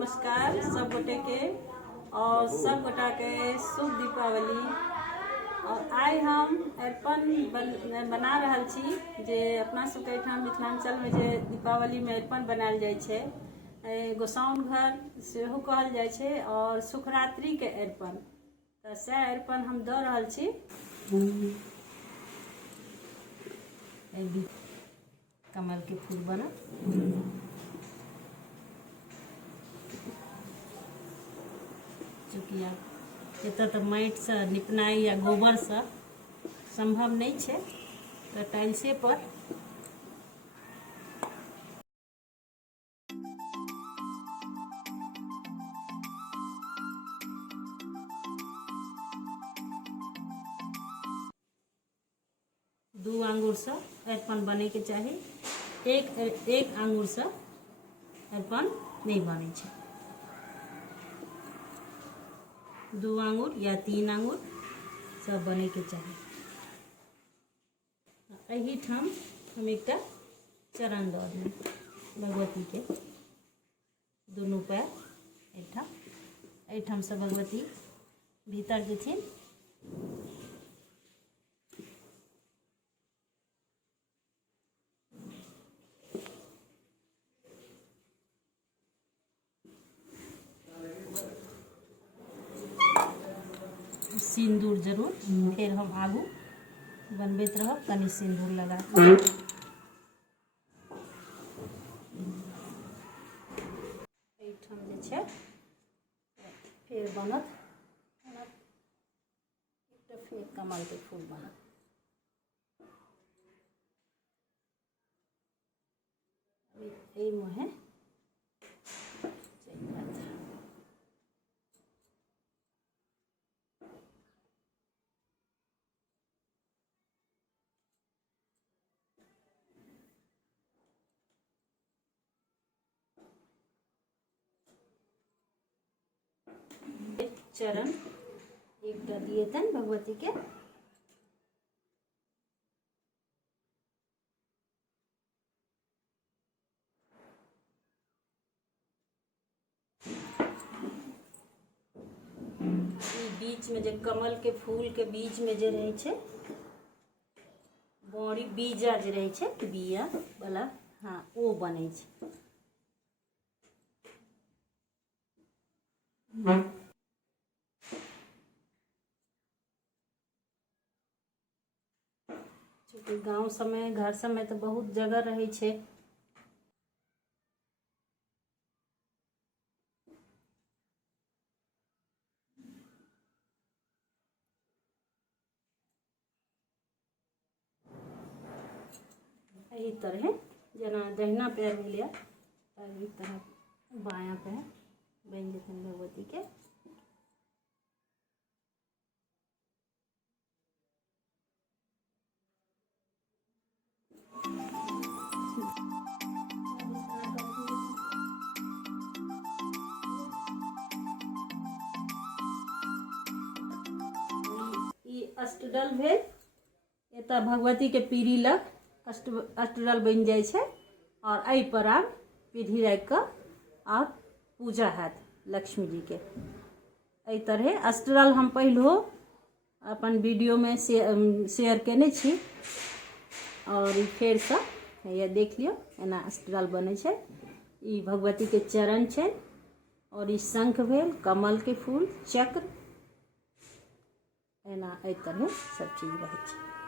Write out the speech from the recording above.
नमस्कार सब गोटे के और सब गोटा के शुभ दीपावली। और आइ हम अरिपन बना रहल छी जे अपना सबके एहिठाम मिथिलांचल में जे दीपावली में अरिपन बनायल जाइ छै, गोसाउन घर सेहो कहल जाइ छै और सुखरात्रि के अरिपन। तो सएह अरिपन हम दऽ रहल छी। कमल के फूल बना चूँकि एतऽ तऽ माटिसँ निपनाइ या गोबरसँ संभव नहीं छै, तो टाइल्से पर दू आंगुर से अरिपन बने के चाही। एक आंगुर से अरिपन नहीं बने छै। 2 आंगुर या 3 आंगुर सब बने के चाहिए। एही ठाम हम एक चरण दऽ दें भगवती के, दोनों पैर एठाम से भगवती भीतर जेथिन। सिंदूर जरूर, फिर हम आगू बनबैत रहब, कनी सिंदूर लगा एहिठाम जे छै फिर बनत फिर कमल के फूल बनत। एहि मुहे चरण एक दिए तन भगवती के। बीच में जे कमल के फूल के बीच में जे रहे छे बड़ी बीजा जे रहे छे बिया वाला, हाँ वो बने छे। चूँकि गांव समय घर समय तो बहुत जगह रहे छे, यही तरह जना दहिना पैर में लिया यही तरह बायां पैर बन जेतन भगवती के। अष्टदल भेल, एत भगवती के पीढ़ी लग अष्टदल बन जाए छे और एहि पर आब पीढ़ी रख कर और पूजा हैत लक्ष्मी जी के। एहि तरह अष्टदल हम पहलो अपन वीडियो में शेयर केने छी और फिर से ये देख लियो एना अष्टदल बने छे। ई भगवती के चरण छे और ई शंख भेल, कमल के फूल, चक्र, एना एहि तरह सब चीज रहे छे।